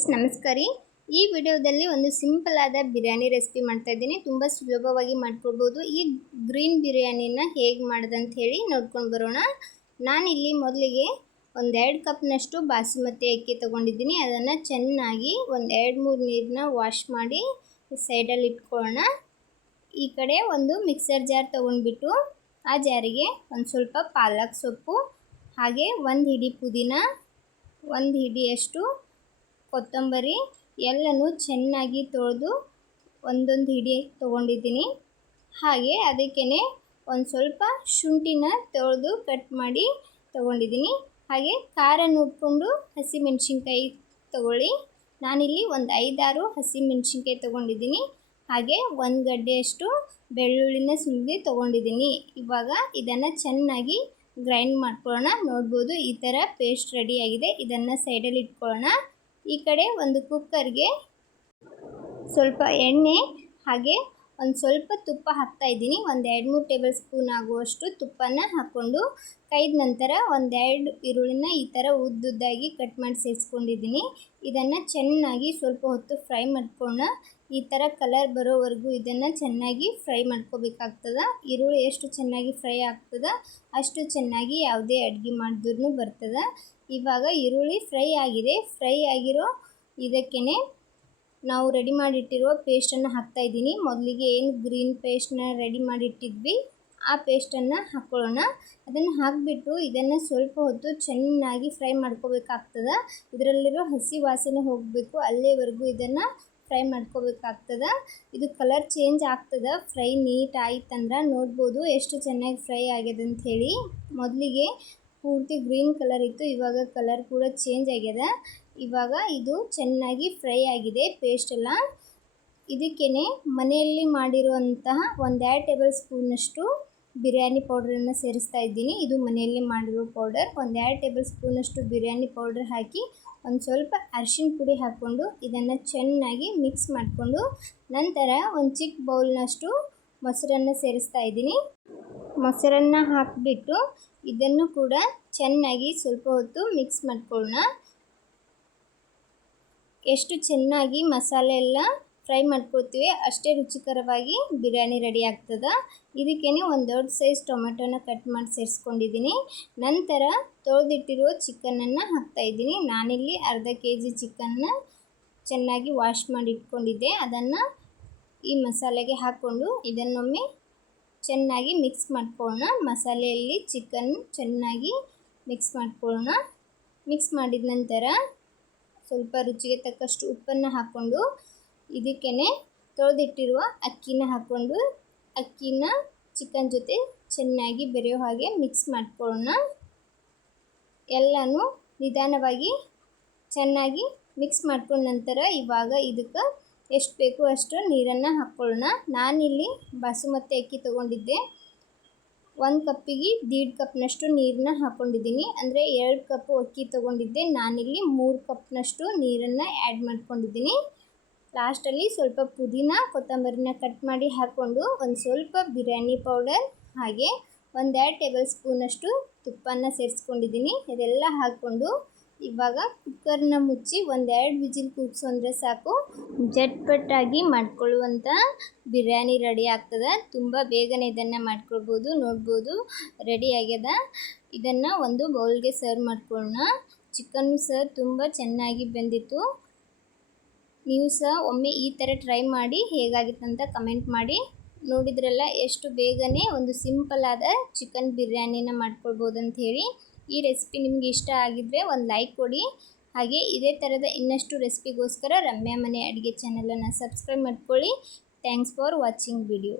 Friends ನಮಸ್ಕಾರ ಈ ವಿಡಿಯೋದಲ್ಲಿ ಒಂದು ಸಿಂಪಲ್ ಆದ ಬಿರಿಯಾನಿ ರೆಸಿಪಿ ಮಾಡ್ತಾ ಇದ್ದೀನಿ। ತುಂಬಾ ಸುಲಭವಾಗಿ ಮಾಡ್ಕೊಳ್ಬಹುದು। ಈ ಗ್ರೀನ್ ಬಿರಿಯಾನಿನ ಹೇಗೆ ಮಾಡೋದು ಅಂತ ಹೇಳಿ ನೋಡ್ಕೊಂಡು ಬರೋಣ। ನಾನು ಇಲ್ಲಿ ಮೊದಲಿಗೆ ಒಂದು 2 ಕಪ್ ನಷ್ಟು ಬಾಸುಮತಿ ಅಕ್ಕಿ ತಗೊಂಡಿದ್ದೀನಿ। ಅದನ್ನ ಚೆನ್ನಾಗಿ ಒಂದು 2-3 ನೀರನ್ನ ವಾಶ್ ಮಾಡಿ ಸೈಡ್ ಅಲ್ಲಿ ಇಟ್ಕೊಳ್ಳೋಣ। ಈ ಕಡೆ ಒಂದು ಮಿಕ್ಸರ್ ಜಾರ್ ತಗೊಂಡ್ಬಿಟ್ಟು ಆ ಜಾರಿಗೆ ಒಂದು ಸ್ವಲ್ಪ ಪಾಲಕ್ ಸೊಪ್ಪು ಹಾಗೆ ಒಂದು ಹಿಡಿ ಪುದೀನ ಒಂದು ಹಿಡಿಯಷ್ಟು ಕೊತ್ತಂಬರಿ ಎಲ್ಲನೂ ಚೆನ್ನಾಗಿ ತೊಳೆದು ಒಂದೊಂದು ಹಿಡಿ ತಗೊಂಡಿದ್ದೀನಿ। ಹಾಗೆ ಅದಕ್ಕೇನೆ ಒಂದು ಸ್ವಲ್ಪ ಶುಂಠಿನ ತೊಳೆದು ಕಟ್ ಮಾಡಿ ತಗೊಂಡಿದ್ದೀನಿ। ಹಾಗೆ ಖಾರ ನೋಡಿಕೊಂಡು ಹಸಿಮೆಣಸಿನಕಾಯಿ ತಗೊಳ್ಳಿ। ನಾನಿಲ್ಲಿ ಒಂದು 5-6 ಹಸಿಮೆಣಸಿನಕಾಯಿ ತಗೊಂಡಿದ್ದೀನಿ। ಹಾಗೆ ಒಂದು ಗಡ್ಡೆಯಷ್ಟು ಬೆಳ್ಳುಳ್ಳಿನ ಸುಲಿದು ತಗೊಂಡಿದ್ದೀನಿ। ಇವಾಗ ಇದನ್ನು ಚೆನ್ನಾಗಿ ಗ್ರೈಂಡ್ ಮಾಡ್ಕೊಳ್ಳೋಣ। ನೋಡ್ಬೋದು ಈ ಥರ ಪೇಸ್ಟ್ ರೆಡಿ ಆಗಿದೆ। ಇದನ್ನು ಸೈಡಲ್ಲಿ ಇಟ್ಕೊಳ್ಳೋಣ। ಈ ಕಡೆ ಒಂದು ಕುಕ್ಕರ್ಗೆ ಸ್ವಲ್ಪ ಎಣ್ಣೆ ಹಾಗೆ ಒಂದು ಸ್ವಲ್ಪ ತುಪ್ಪ ಹಾಕ್ತಾ ಇದ್ದೀನಿ। ಒಂದು 2-3 ಟೇಬಲ್ ಸ್ಪೂನ್ ಆಗುವಷ್ಟು ತುಪ್ಪನ ಹಾಕ್ಕೊಂಡು ಕೈದ ನಂತರ ಒಂದು 2 ಈರುಳ್ಳಿನ ಈ ಥರ ಉದ್ದುದ್ದಾಗಿ ಕಟ್ ಮಾಡಿ ಸೇರಿಸ್ಕೊಂಡಿದ್ದೀನಿ। ಇದನ್ನು ಚೆನ್ನಾಗಿ ಸ್ವಲ್ಪ ಹೊತ್ತು ಫ್ರೈ ಮಾಡ್ಕೊಳ್ಳೋಣ। ಈ ಥರ ಕಲರ್ ಬರೋವರೆಗೂ ಇದನ್ನು ಚೆನ್ನಾಗಿ ಫ್ರೈ ಮಾಡ್ಕೋಬೇಕಾಗ್ತದೆ। ಈರುಳ್ಳಿ ಎಷ್ಟು ಚೆನ್ನಾಗಿ ಫ್ರೈ ಆಗ್ತದೆ ಅಷ್ಟು ಚೆನ್ನಾಗಿ ಯಾವುದೇ ಅಡುಗೆ ಮಾಡಿದ್ರೂ ಬರ್ತದೆ। ಇವಾಗ ಈರುಳ್ಳಿ ಫ್ರೈ ಆಗಿದೆ। ಫ್ರೈ ಆಗಿರೋ ಇದಕ್ಕೇನೆ ನಾವು ರೆಡಿ ಮಾಡಿಟ್ಟಿರುವ ಪೇಸ್ಟನ್ನು ಹಾಕ್ತಾ ಇದ್ದೀನಿ। ಮೊದಲಿಗೆ ಏನು ಗ್ರೀನ್ ಪೇಸ್ಟ್ನ ರೆಡಿ ಮಾಡಿಟ್ಟಿದ್ವಿ ಆ ಪೇಸ್ಟನ್ನು ಹಾಕ್ಕೊಳ್ಳೋಣ। ಅದನ್ನು ಹಾಕಿಬಿಟ್ಟು ಇದನ್ನು ಸ್ವಲ್ಪ ಹೊತ್ತು ಚೆನ್ನಾಗಿ ಫ್ರೈ ಮಾಡ್ಕೋಬೇಕಾಗ್ತದೆ। ಇದರಲ್ಲಿರೋ ಹಸಿ ವಾಸನೆ ಹೋಗಬೇಕು, ಅಲ್ಲಿವರೆಗೂ ಇದನ್ನು ಫ್ರೈ ಮಾಡ್ಕೋಬೇಕಾಗ್ತದೆ। ಇದು ಕಲರ್ ಚೇಂಜ್ ಆಗ್ತದೆ ಫ್ರೈ ನೀಟ್ ಆಯ್ತಂದ್ರೆ। ನೋಡ್ಬೋದು ಎಷ್ಟು ಚೆನ್ನಾಗಿ ಫ್ರೈ ಆಗಿದೆ ಅಂತ ಹೇಳಿ। ಮೊದಲಿಗೆ ಪೂರ್ತಿ ಗ್ರೀನ್ ಕಲರ್ ಇತ್ತು, ಇವಾಗ ಕಲರ್ ಕೂಡ ಚೇಂಜ್ ಆಗಿದೆ। ಇವಾಗ ಇದು ಚೆನ್ನಾಗಿ ಫ್ರೈ ಆಗಿದೆ ಪೇಸ್ಟ್ ಎಲ್ಲ। ಇದಕ್ಕೇನೆ ಮನೆಯಲ್ಲಿ ಮಾಡಿರುವಂತಹ ಒಂದು 2 ಟೇಬಲ್ ಸ್ಪೂನಷ್ಟು ಬಿರಿಯಾನಿ ಪೌಡ್ರನ್ನು ಸೇರಿಸ್ತಾ ಇದ್ದೀನಿ। ಇದು ಮನೆಯಲ್ಲಿ ಮಾಡಿರೋ ಪೌಡರ್। ಒಂದು 2 ಟೇಬಲ್ ಸ್ಪೂನಷ್ಟು ಬಿರಿಯಾನಿ ಪೌಡರ್ ಹಾಕಿ ಒಂದು ಸ್ವಲ್ಪ ಅರಿಶಿನ ಪುಡಿ ಹಾಕ್ಕೊಂಡು ಇದನ್ನು ಚೆನ್ನಾಗಿ ಮಿಕ್ಸ್ ಮಾಡಿಕೊಂಡು ನಂತರ ಒಂದು ಚಿಕ್ಕ ಬೌಲ್ನಷ್ಟು ಮೊಸರನ್ನು ಸೇರಿಸ್ತಾ ಇದ್ದೀನಿ। ಮೊಸರನ್ನು ಹಾಕಿಬಿಟ್ಟು ಇದನ್ನು ಕೂಡ ಚೆನ್ನಾಗಿ ಸ್ವಲ್ಪ ಹೊತ್ತು ಮಿಕ್ಸ್ ಮಾಡ್ಕೊಳ್ಳೋಣ। ಎಷ್ಟು ಚೆನ್ನಾಗಿ ಮಸಾಲೆ ಎಲ್ಲ ಫ್ರೈ ಮಾಡ್ಕೊಳ್ತೀವಿ ಅಷ್ಟೇ ರುಚಿಕರವಾಗಿ ಬಿರಿಯಾನಿ ರೆಡಿ ಆಗ್ತದೆ। ಇದಕ್ಕೇನೆ ಒಂದು ದೊಡ್ಡ ಸೈಜ್ ಟೊಮೆಟೊನ ಕಟ್ ಮಾಡಿ ಸೇರಿಸ್ಕೊಂಡಿದ್ದೀನಿ। ನಂತರ ತೊಳೆದಿಟ್ಟಿರುವ ಚಿಕನನ್ನು ಹಾಕ್ತಾ ಇದ್ದೀನಿ। ನಾನಿಲ್ಲಿ ಅರ್ಧ kg ಚಿಕನ್ನ ಚೆನ್ನಾಗಿ ವಾಶ್ ಮಾಡಿ ಇಟ್ಕೊಂಡಿದ್ದೆ। ಅದನ್ನು ಈ ಮಸಾಲೆಗೆ ಹಾಕ್ಕೊಂಡು ಇದನ್ನೊಮ್ಮೆ ಚೆನ್ನಾಗಿ ಮಿಕ್ಸ್ ಮಾಡ್ಕೊಳ್ಳೋಣ। ಮಸಾಲೆಯಲ್ಲಿ ಚಿಕನ್ ಚೆನ್ನಾಗಿ ಮಿಕ್ಸ್ ಮಾಡ್ಕೊಳ್ಳೋಣ। ಮಿಕ್ಸ್ ಮಾಡಿದ ನಂತರ ಸ್ವಲ್ಪ ರುಚಿಗೆ ತಕ್ಕಷ್ಟು ಉಪ್ಪನ್ನು ಹಾಕ್ಕೊಂಡು ಇದಕ್ಕೇನೆ ತೊಳೆದಿಟ್ಟಿರುವ ಅಕ್ಕಿನ ಹಾಕ್ಕೊಂಡು ಅಕ್ಕಿನ ಚಿಕನ್ ಜೊತೆ ಚೆನ್ನಾಗಿ ಬೆರೆಯೋ ಹಾಗೆ ಮಿಕ್ಸ್ ಮಾಡ್ಕೊಳ್ಳೋಣ। ಎಲ್ಲನೂ ನಿಧಾನವಾಗಿ ಚೆನ್ನಾಗಿ ಮಿಕ್ಸ್ ಮಾಡ್ಕೊಂಡ ನಂತರ ಇವಾಗ ಇದಕ್ಕೆ ಎಷ್ಟು ಬೇಕು ಅಷ್ಟು ನೀರನ್ನು ಹಾಕ್ಕೊಳ್ಳೋಣ। ನಾನಿಲ್ಲಿ ಬಾಸುಮತಿ ಅಕ್ಕಿ ತೊಗೊಂಡಿದ್ದೆ, 1 ಕಪ್ಪಿಗೆ 1.5 ಕಪ್ನಷ್ಟು ನೀರನ್ನ ಹಾಕ್ಕೊಂಡಿದ್ದೀನಿ। ಅಂದರೆ 2 ಕಪ್ ಅಕ್ಕಿ ತೊಗೊಂಡಿದ್ದೆ, ನಾನಿಲ್ಲಿ 3 ಕಪ್ನಷ್ಟು ನೀರನ್ನು ಆ್ಯಡ್ ಮಾಡ್ಕೊಂಡಿದ್ದೀನಿ। ಲಾಸ್ಟಲ್ಲಿ ಸ್ವಲ್ಪ ಪುದೀನ ಕೊತ್ತಂಬರಿನ ಕಟ್ ಮಾಡಿ ಹಾಕ್ಕೊಂಡು ಒಂದು ಸ್ವಲ್ಪ ಬಿರಿಯಾನಿ ಪೌಡರ್ ಹಾಗೆ ಒಂದು 2 ಟೇಬಲ್ ಸ್ಪೂನಷ್ಟು ತುಪ್ಪನ ಸೇರಿಸ್ಕೊಂಡಿದ್ದೀನಿ। ಇದೆಲ್ಲ ಹಾಕ್ಕೊಂಡು ಇವಾಗ ಕುಕ್ಕರ್ನ ಮುಚ್ಚಿ ಒಂದು 2 ವಿಜಿಲ್ ಕೂಗಿಸೋಂದ್ರೆ ಸಾಕು, ಜಟ್ಪಟ್ಟಾಗಿ ಮಾಡ್ಕೊಳ್ಳುವಂಥ ಬಿರಿಯಾನಿ ರೆಡಿ ಆಗ್ತದೆ। ತುಂಬ ಬೇಗನೆ ಇದನ್ನು ಮಾಡ್ಕೊಳ್ಬೋದು। ನೋಡ್ಬೋದು ರೆಡಿ ಆಗ್ಯದ। ಇದನ್ನು ಒಂದು ಬೌಲ್ಗೆ ಸರ್ವ್ ಮಾಡ್ಕೊಳ್ಳೋಣ। ಚಿಕನ್ ಸಹ ತುಂಬ ಚೆನ್ನಾಗಿ ಬೆಂದಿತ್ತು। ನೀವು ಸಹ ಒಮ್ಮೆ ಈ ಥರ ಟ್ರೈ ಮಾಡಿ ಹೇಗಾಗಿತ್ತು ಅಂತ ಕಮೆಂಟ್ ಮಾಡಿ। ನೋಡಿದ್ರಲ್ಲ ಎಷ್ಟು ಬೇಗನೆ ಒಂದು ಸಿಂಪಲ್ ಆದ ಚಿಕನ್ ಬಿರಿಯಾನಿನ ಮಾಡ್ಕೊಳ್ಬೋದು ಅಂತ ಹೇಳಿ। ಈ ರೆಸಿಪಿ ನಿಮಗೆ ಇಷ್ಟ ಆಗಿದ್ದರೆ ಒಂದು ಲೈಕ್ ಕೊಡಿ। ಹಾಗೆ ಇದೇ ಥರದ ಇನ್ನಷ್ಟು ರೆಸಿಪಿಗೋಸ್ಕರ ರಮ್ಯಾ ಮನೆ ಅಡುಗೆ ಚಾನಲನ್ನು ಸಬ್ಸ್ಕ್ರೈಬ್ ಮಾಡ್ಕೊಳ್ಳಿ। Thanks for watching video.